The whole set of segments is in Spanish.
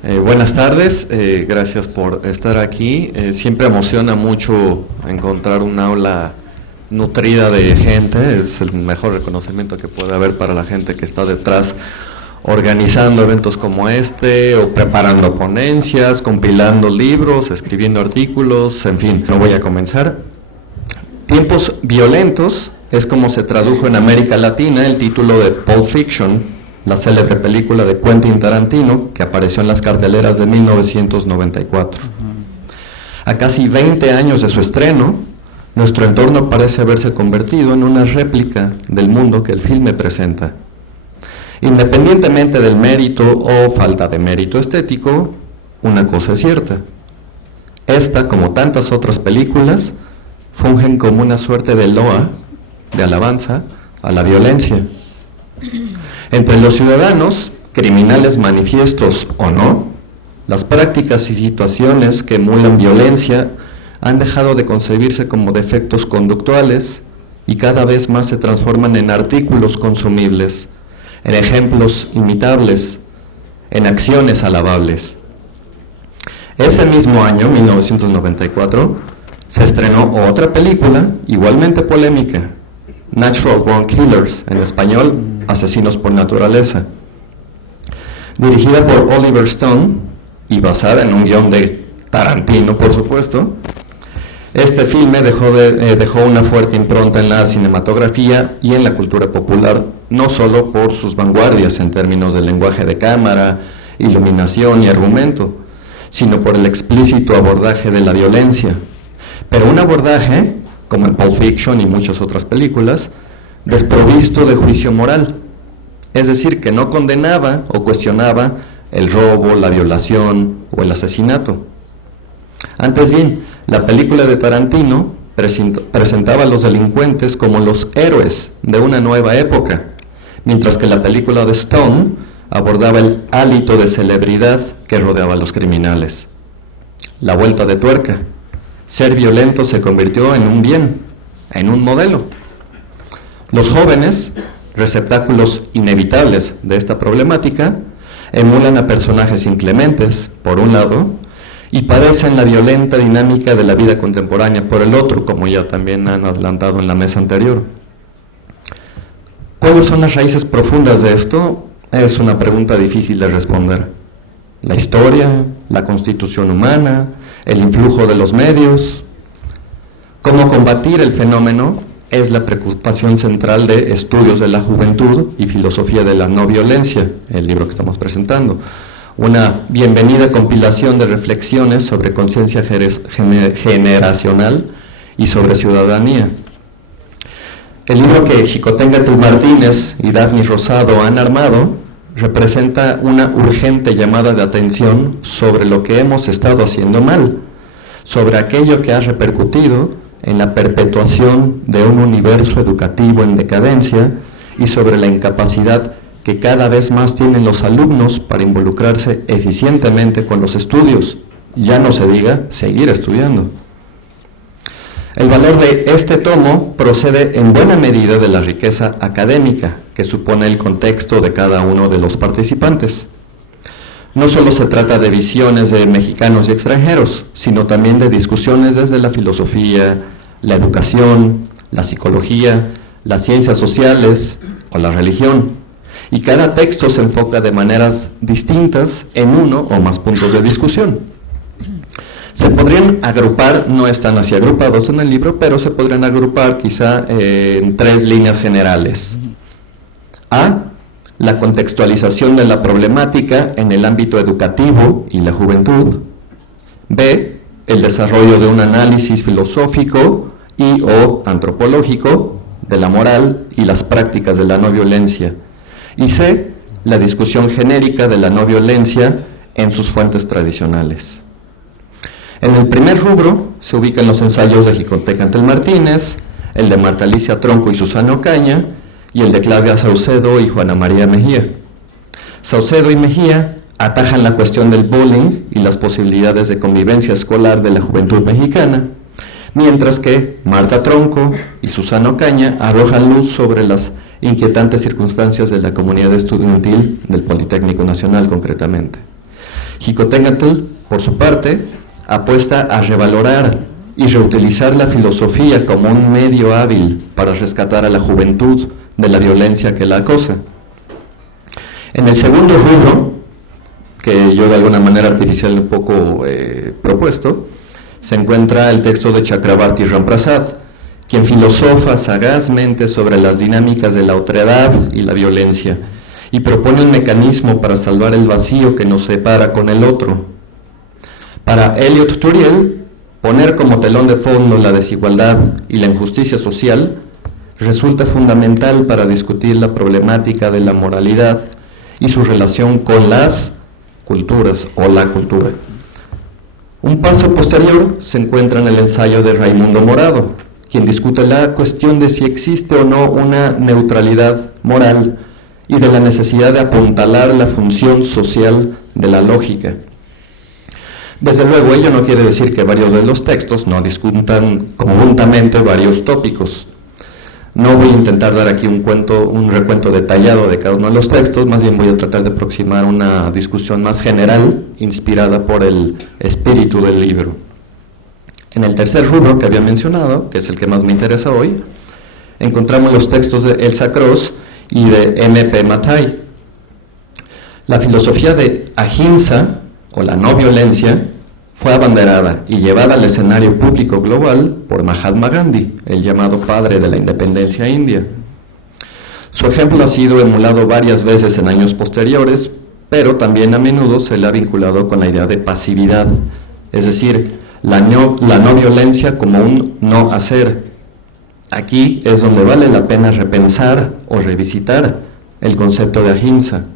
Buenas tardes, gracias por estar aquí. Siempre emociona mucho encontrar un aula nutrida de gente, es el mejor reconocimiento que puede haber para la gente que está detrás organizando eventos como este, o preparando ponencias, compilando libros, escribiendo artículos, en fin. No voy a comenzar. Tiempos violentos es como se tradujo en América Latina el título de Pulp Fiction, la célebre película de Quentin Tarantino, que apareció en las carteleras de 1994. A casi 20 años de su estreno, nuestro entorno parece haberse convertido en una réplica del mundo que el filme presenta. Independientemente del mérito o falta de mérito estético, una cosa es cierta. Esta, como tantas otras películas, fungen como una suerte de loa, de alabanza, a la violencia. Entre los ciudadanos, criminales manifiestos o no, las prácticas y situaciones que emulan violencia han dejado de concebirse como defectos conductuales y cada vez más se transforman en artículos consumibles, en ejemplos imitables, en acciones alabables. Ese mismo año, 1994, se estrenó otra película igualmente polémica, Natural Born Killers, en español, Asesinos por Naturaleza, dirigida por Oliver Stone y basada en un guión de Tarantino, por supuesto. Este filme dejó una fuerte impronta en la cinematografía y en la cultura popular, no solo por sus vanguardias en términos de lenguaje de cámara, iluminación y argumento, sino por el explícito abordaje de la violencia. Pero un abordaje, como en Pulp Fiction y muchas otras películas, desprovisto de juicio moral, es decir, que no condenaba o cuestionaba el robo, la violación o el asesinato. Antes bien, la película de Tarantino presentaba a los delincuentes como los héroes de una nueva época, mientras que la película de Stone abordaba el hálito de celebridad que rodeaba a los criminales. La vuelta de tuerca. Ser violento se convirtió en un bien, en un modelo. Los jóvenes, receptáculos inevitables de esta problemática, emulan a personajes inclementes, por un lado, y padecen la violenta dinámica de la vida contemporánea, por el otro, como ya también han adelantado en la mesa anterior. ¿Cuáles son las raíces profundas de esto? Es una pregunta difícil de responder. La historia, la constitución humana, el influjo de los medios. ¿Cómo combatir el fenómeno? Es la preocupación central de Estudios de la Juventud y Filosofía de la No Violencia, el libro que estamos presentando. Una bienvenida compilación de reflexiones sobre conciencia generacional y sobre ciudadanía. El libro que Xicoténcatl Martínez y Dafnis Rosado han armado representa una urgente llamada de atención sobre lo que hemos estado haciendo mal, sobre aquello que ha repercutido en la perpetuación de un universo educativo en decadencia y sobre la incapacidad que cada vez más tienen los alumnos para involucrarse eficientemente con los estudios, ya no se diga seguir estudiando. El valor de este tomo procede en buena medida de la riqueza académica que supone el contexto de cada uno de los participantes. No solo se trata de visiones de mexicanos y extranjeros, sino también de discusiones desde la filosofía, la educación, la psicología, las ciencias sociales o la religión. Y cada texto se enfoca de maneras distintas en uno o más puntos de discusión. Se podrían agrupar, no están así agrupados en el libro, pero se podrían agrupar quizá en tres líneas generales. A, la contextualización de la problemática en el ámbito educativo y la juventud. B, el desarrollo de un análisis filosófico y o antropológico de la moral y las prácticas de la no violencia. Y C, la discusión genérica de la no violencia en sus fuentes tradicionales. En el primer rubro se ubican los ensayos de Xicoténcatl Martínez, el de Marta Alicia Tronco y Susana Ocaña, y el de Claudia Saucedo y Juana María Mejía. Saucedo y Mejía atajan la cuestión del bullying y las posibilidades de convivencia escolar de la juventud mexicana, mientras que Marta Tronco y Susana Ocaña arrojan luz sobre las inquietantes circunstancias de la comunidad estudiantil del Politécnico Nacional concretamente. Xicoténcatl, por su parte, apuesta a revalorar y reutilizar la filosofía como un medio hábil para rescatar a la juventud de la violencia que la acosa. En el segundo rubro, que yo de alguna manera artificial un poco propuesto, se encuentra el texto de Chakrabarti Ramprasad, quien filosofa sagazmente sobre las dinámicas de la otredad y la violencia, y propone un mecanismo para salvar el vacío que nos separa con el otro. Para Elliot Turiel, poner como telón de fondo la desigualdad y la injusticia social resulta fundamental para discutir la problemática de la moralidad y su relación con las culturas o la cultura. Un paso posterior se encuentra en el ensayo de Raimundo Morado, quien discute la cuestión de si existe o no una neutralidad moral y de la necesidad de apuntalar la función social de la lógica. Desde luego, ello no quiere decir que varios de los textos no discutan conjuntamente varios tópicos. No voy a intentar dar aquí un recuento detallado de cada uno de los textos, más bien voy a tratar de aproximar una discusión más general, inspirada por el espíritu del libro. En el tercer rubro que había mencionado, que es el que más me interesa hoy, encontramos los textos de Elsa Cross y de M.P. Mathai. La filosofía de Ahimsa, o la no violencia, fue abanderada y llevada al escenario público global por Mahatma Gandhi, el llamado padre de la independencia india. Su ejemplo ha sido emulado varias veces en años posteriores, pero también a menudo se le ha vinculado con la idea de pasividad, es decir, la no violencia como un no hacer. Aquí es donde vale la pena repensar o revisitar el concepto de Ahimsa.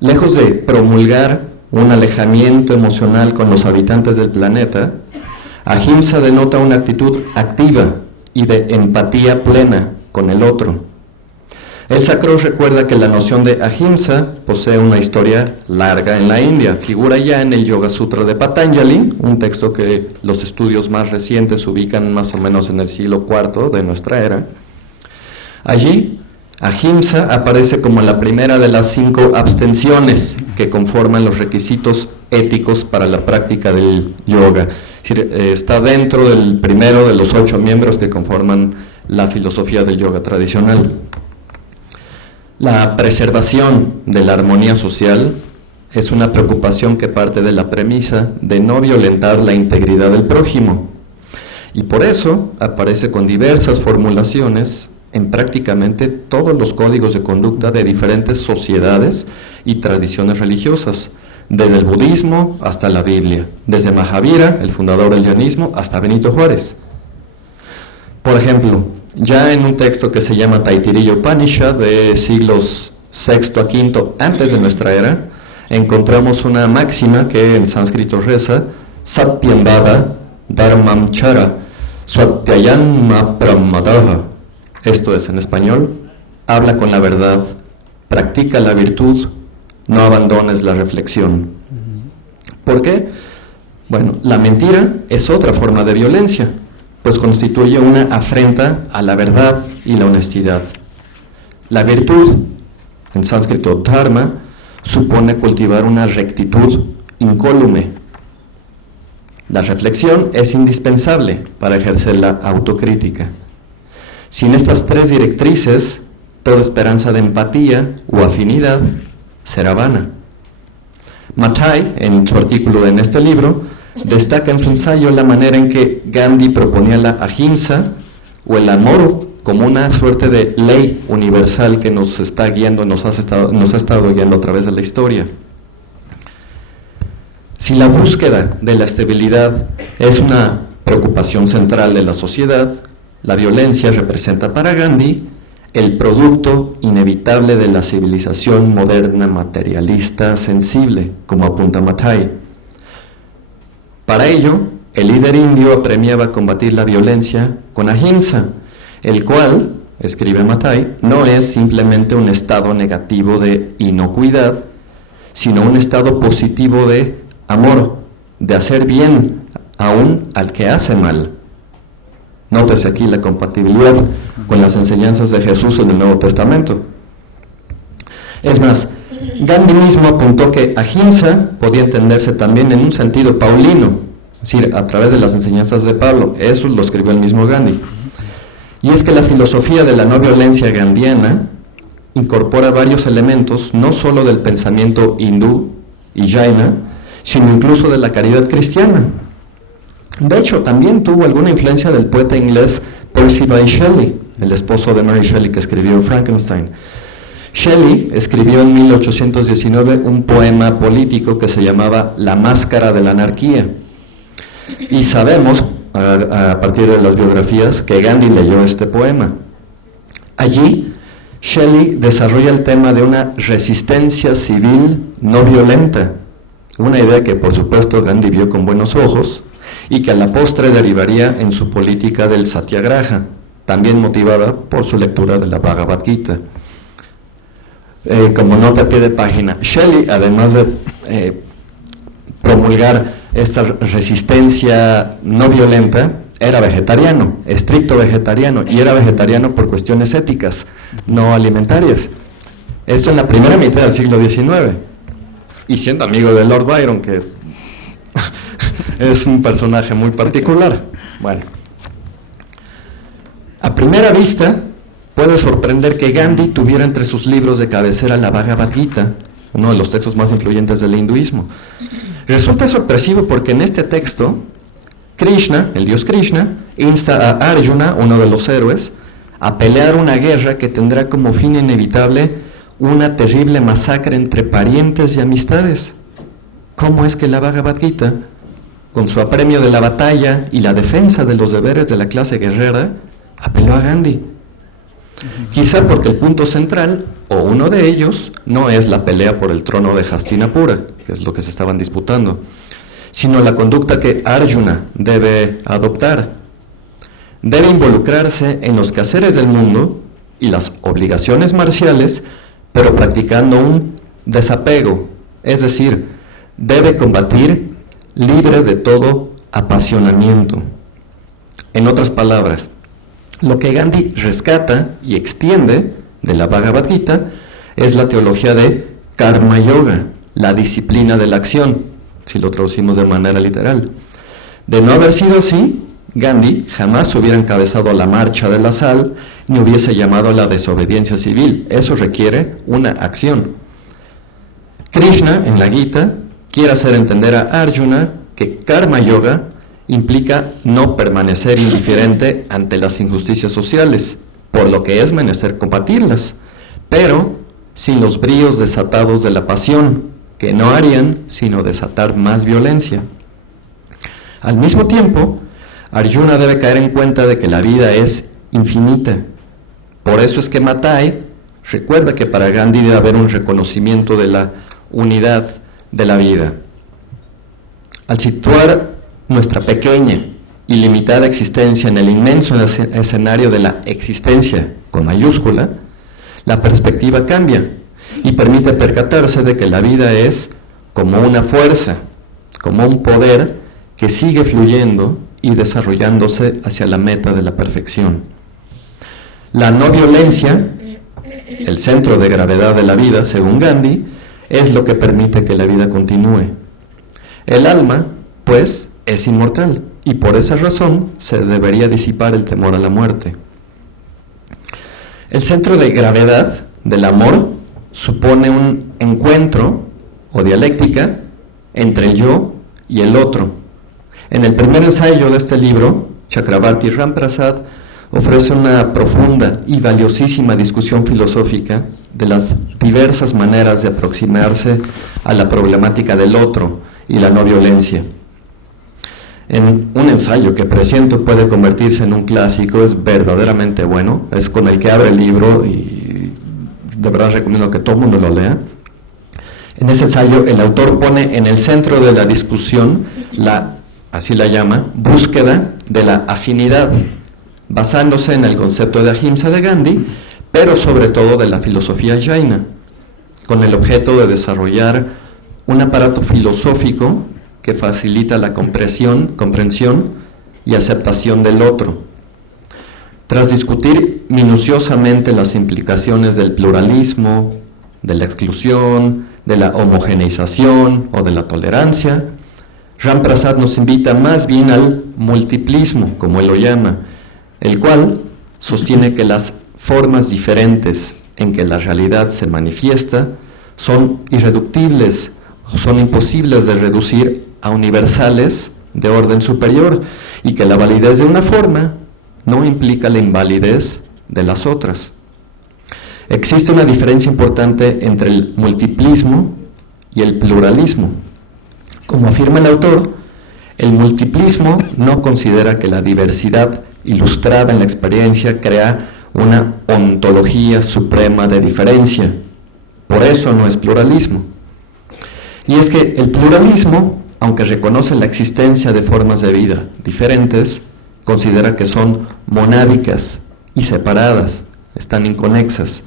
Lejos de promulgar un alejamiento emocional con los habitantes del planeta, Ahimsa denota una actitud activa y de empatía plena con el otro. Elsa Cross recuerda que la noción de Ahimsa posee una historia larga en la India. Figura ya en el Yoga Sutra de Patanjali, un texto que los estudios más recientes ubican más o menos en el siglo IV de nuestra era. Allí, Ahimsa aparece como la primera de las 5 abstenciones que conforman los requisitos éticos para la práctica del yoga. Es decir, está dentro del primero de los 8 miembros que conforman la filosofía del yoga tradicional. La preservación de la armonía social es una preocupación que parte de la premisa de no violentar la integridad del prójimo, y por eso aparece con diversas formulaciones en prácticamente todos los códigos de conducta de diferentes sociedades y tradiciones religiosas, desde el budismo hasta la Biblia, desde Mahavira, el fundador del jainismo, hasta Benito Juárez. Por ejemplo, ya en un texto que se llama Taittiriya Upanishad, de siglos VI a V antes de nuestra era, encontramos una máxima que en sánscrito reza: Satyam vada dharmam chara swatyayam pramadaha. Esto es, en español, habla con la verdad, practica la virtud, no abandones la reflexión. ¿Por qué? Bueno, la mentira es otra forma de violencia, pues constituye una afrenta a la verdad y la honestidad. La virtud, en sánscrito dharma, supone cultivar una rectitud incólume. La reflexión es indispensable para ejercer la autocrítica. Sin estas 3 directrices, toda esperanza de empatía o afinidad será vana. Mathai, en su artículo en este libro, destaca en su ensayo la manera en que Gandhi proponía la ahimsa o el amor como una suerte de ley universal que nos está guiando, nos ha estado guiando a través de la historia. Si la búsqueda de la estabilidad es una preocupación central de la sociedad, la violencia representa para Gandhi el producto inevitable de la civilización moderna materialista sensible, como apunta Mathai. Para ello, el líder indio apremiaba combatir la violencia con ahimsa, el cual, escribe Mathai, no es simplemente un estado negativo de inocuidad, sino un estado positivo de amor, de hacer bien aún al que hace mal. Nótese aquí la compatibilidad con las enseñanzas de Jesús en el Nuevo Testamento. Es más, Gandhi mismo apuntó que ahimsa podía entenderse también en un sentido paulino, es decir, a través de las enseñanzas de Pablo. Eso lo escribió el mismo Gandhi. Y es que la filosofía de la no violencia gandhiana incorpora varios elementos, no solo del pensamiento hindú y jaina, sino incluso de la caridad cristiana. De hecho, también tuvo alguna influencia del poeta inglés Percy Bysshe Shelley, el esposo de Mary Shelley, que escribió Frankenstein. Shelley escribió en 1819 un poema político que se llamaba La máscara de la anarquía. Y sabemos, a partir de las biografías, que Gandhi leyó este poema. Allí, Shelley desarrolla el tema de una resistencia civil no violenta, una idea que por supuesto Gandhi vio con buenos ojos y que a la postre derivaría en su política del Satyagraha, también motivada por su lectura de la Bhagavad Gita. Como nota a pie de página, Shelley, además de promulgar esta resistencia no violenta, era vegetariano, estricto vegetariano, y era vegetariano por cuestiones éticas, no alimentarias. Esto en la primera mitad del siglo XIX, y siendo amigo de Lord Byron, que es un personaje muy particular. Bueno, a primera vista puede sorprender que Gandhi tuviera entre sus libros de cabecera la Bhagavad Gita, uno de los textos más influyentes del hinduismo. Resulta sorpresivo porque en este texto Krishna, el dios Krishna, insta a Arjuna, uno de los héroes, a pelear una guerra que tendrá como fin inevitable una terrible masacre entre parientes y amistades. ¿Cómo es que la Bhagavad Gita, con su apremio de la batalla y la defensa de los deberes de la clase guerrera, apeló a Gandhi? Quizá porque el punto central, o uno de ellos, no es la pelea por el trono de Hastinapura, que es lo que se estaban disputando, sino la conducta que Arjuna debe adoptar. Debe involucrarse en los quehaceres del mundo y las obligaciones marciales, pero practicando un desapego, es decir, debe combatir libre de todo apasionamiento. En otras palabras, lo que Gandhi rescata y extiende de la Bhagavad Gita es la teología de Karma Yoga, la disciplina de la acción, si lo traducimos de manera literal. De no haber sido así, Gandhi jamás hubiera encabezado la marcha de la sal ni hubiese llamado a la desobediencia civil. Eso requiere una acción. Krishna, en la Gita, quiere hacer entender a Arjuna que Karma Yoga implica no permanecer indiferente ante las injusticias sociales, por lo que es menester combatirlas, pero sin los bríos desatados de la pasión, que no harían sino desatar más violencia. Al mismo tiempo, Arjuna debe caer en cuenta de que la vida es infinita. Por eso es que Matai recuerda que para Gandhi debe haber un reconocimiento de la unidad de la vida. Al situar nuestra pequeña y limitada existencia en el inmenso escenario de la existencia con mayúscula, la perspectiva cambia y permite percatarse de que la vida es como una fuerza, como un poder que sigue fluyendo y desarrollándose hacia la meta de la perfección. La no violencia, el centro de gravedad de la vida, según Gandhi, es lo que permite que la vida continúe. El alma, pues, es inmortal, y por esa razón se debería disipar el temor a la muerte. El centro de gravedad del amor supone un encuentro o dialéctica entre el yo y el otro. En el primer ensayo de este libro, Chakravarti Ramprasad ofrece una profunda y valiosísima discusión filosófica de las diversas maneras de aproximarse a la problemática del otro y la no violencia. En un ensayo que presiento puede convertirse en un clásico, es verdaderamente bueno, es con el que abre el libro y de verdad recomiendo que todo el mundo lo lea. En ese ensayo el autor pone en el centro de la discusión así la llama, búsqueda de la afinidad, basándose en el concepto de ahimsa de Gandhi, pero sobre todo de la filosofía jaina, con el objeto de desarrollar un aparato filosófico que facilita la comprensión y aceptación del otro. Tras discutir minuciosamente las implicaciones del pluralismo, de la exclusión, de la homogeneización o de la tolerancia. Ram Prasad nos invita más bien al multiplismo, como él lo llama, el cual sostiene que las formas diferentes en que la realidad se manifiesta son irreductibles, son imposibles de reducir a universales de orden superior, y que la validez de una forma no implica la invalidez de las otras. Existe una diferencia importante entre el multiplismo y el pluralismo. Como afirma el autor, el multiplismo no considera que la diversidad ilustrada en la experiencia crea una ontología suprema de diferencia. Por eso no es pluralismo. Y es que el pluralismo, aunque reconoce la existencia de formas de vida diferentes, considera que son monádicas y separadas, están inconexas.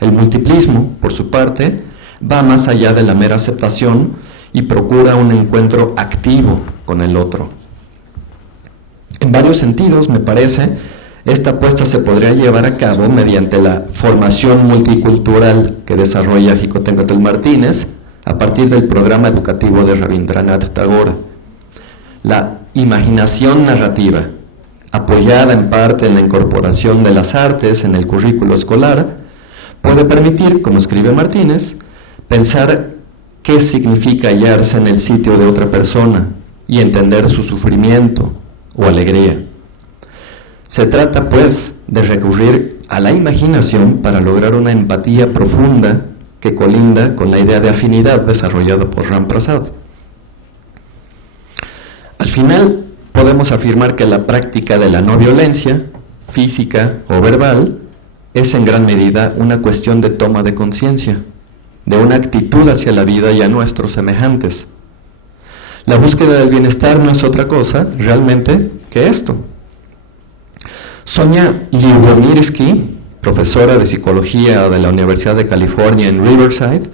El multiplismo, por su parte, va más allá de la mera aceptación y procura un encuentro activo con el otro. En varios sentidos, me parece, esta apuesta se podría llevar a cabo mediante la formación multicultural que desarrolla Jicoténcatl Martínez a partir del programa educativo de Rabindranath Tagore. La imaginación narrativa, apoyada en parte en la incorporación de las artes en el currículo escolar, puede permitir, como escribe Martínez, pensar qué significa hallarse en el sitio de otra persona y entender su sufrimiento o alegría. Se trata, pues, de recurrir a la imaginación para lograr una empatía profunda que colinda con la idea de afinidad desarrollada por Ram Prasad. Al final, podemos afirmar que la práctica de la no violencia, física o verbal, es en gran medida una cuestión de toma de conciencia, de una actitud hacia la vida y a nuestros semejantes. La búsqueda del bienestar no es otra cosa, realmente, que esto. Sonia Lyubomirsky, profesora de psicología de la Universidad de California en Riverside,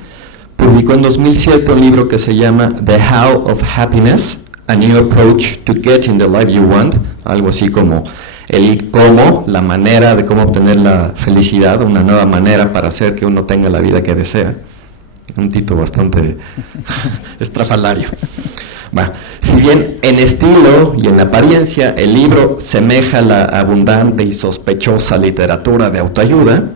publicó en 2007 un libro que se llama The How of Happiness, A New Approach to Getting the Life You Want, algo así como el cómo, la manera de cómo obtener la felicidad, una nueva manera para hacer que uno tenga la vida que desea. Un título bastante estrafalario. Bueno, si bien en estilo y en apariencia el libro semeja la abundante y sospechosa literatura de autoayuda,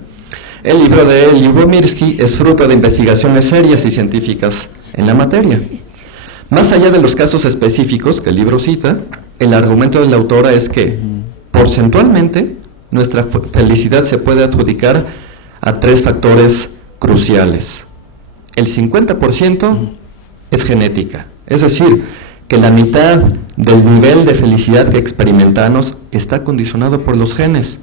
el libro de Lyubomirsky es fruto de investigaciones serias y científicas en la materia. Más allá de los casos específicos que el libro cita, el argumento de la autora es que, porcentualmente, nuestra felicidad se puede adjudicar a tres factores cruciales. El 50% es genética, es decir, que la mitad del nivel de felicidad que experimentamos está condicionado por los genes,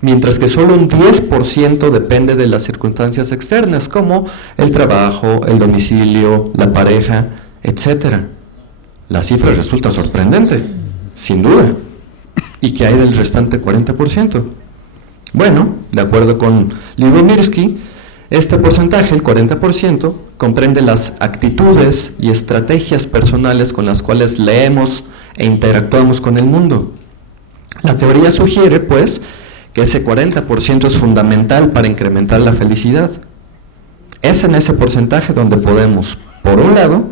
mientras que solo un 10% depende de las circunstancias externas, como el trabajo, el domicilio, la pareja, etc. La cifra resulta sorprendente, sin duda. ¿Y qué hay del restante 40%? Bueno, de acuerdo con Lyubomirsky, este porcentaje, el 40%, comprende las actitudes y estrategias personales con las cuales leemos e interactuamos con el mundo. La teoría sugiere, pues, que ese 40% es fundamental para incrementar la felicidad. Es en ese porcentaje donde podemos, por un lado,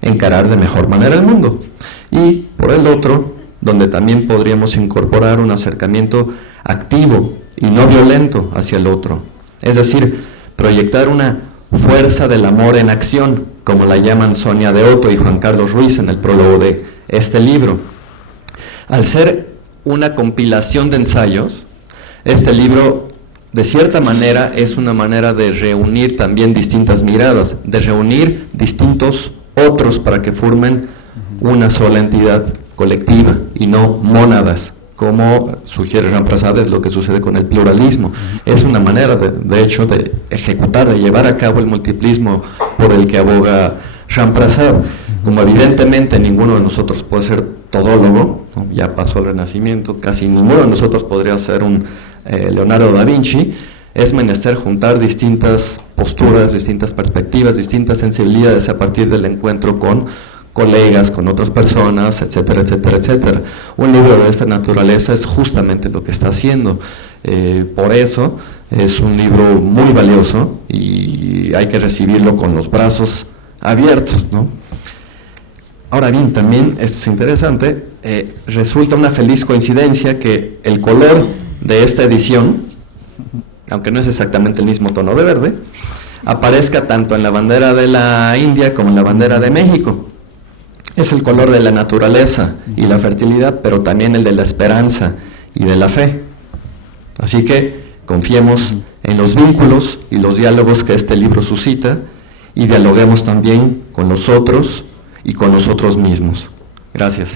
encarar de mejor manera el mundo, y por el otro, donde también podríamos incorporar un acercamiento activo y no violento hacia el otro. Es decir, proyectar una fuerza del amor en acción, como la llaman Sonia de Otto y Juan Carlos Ruiz en el prólogo de este libro. Al ser una compilación de ensayos, este libro, de cierta manera, es una manera de reunir también distintas miradas, de reunir distintos otros para que formen una sola entidad colectiva y no mónadas, como sugiere Ram Prasad, es lo que sucede con el pluralismo. Es una manera, de hecho, de ejecutar, de llevar a cabo el multiplismo por el que aboga Ram Prasad. Como evidentemente ninguno de nosotros puede ser todólogo, ¿no? Ya pasó el Renacimiento, casi ninguno de nosotros podría ser un Leonardo da Vinci, es menester juntar distintas posturas, distintas perspectivas, distintas sensibilidades a partir del encuentro con colegas, con otras personas, etcétera, etcétera, etcétera. Un libro de esta naturaleza es justamente lo que está haciendo. Por eso es un libro muy valioso y hay que recibirlo con los brazos abiertos, ¿no? Ahora bien, también es interesante, resulta una feliz coincidencia que el color de esta edición, aunque no es exactamente el mismo tono de verde, aparezca tanto en la bandera de la India como en la bandera de México. Es el color de la naturaleza y la fertilidad, pero también el de la esperanza y de la fe. Así que confiemos en los vínculos y los diálogos que este libro suscita y dialoguemos también con los otros y con nosotros mismos. Gracias.